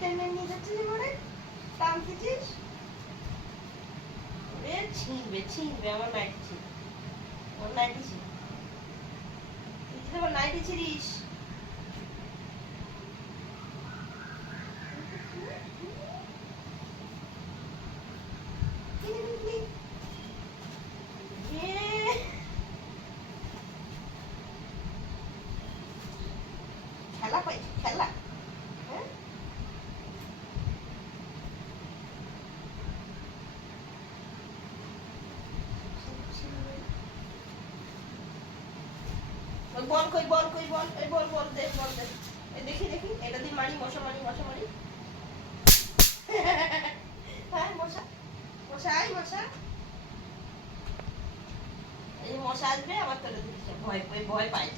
টেনে নিয়ে যাচ্ছিস ঘরে টানতেছিস ছিঁড়বে আমার নাইটি ছিঁড়বে আমার নাইটি ছিঁড়বে তুই আমার নাইটি ছিঁড়িস খেলা পাইছি খেলা হ্যাঁ বল কই বল কই বল এই বল বল দে এই দেখি এটা দিয়ে মারি মশা মারি হ্যাঁ মশা এই মশা আসবে আবার তোরা দিস ভয় পায়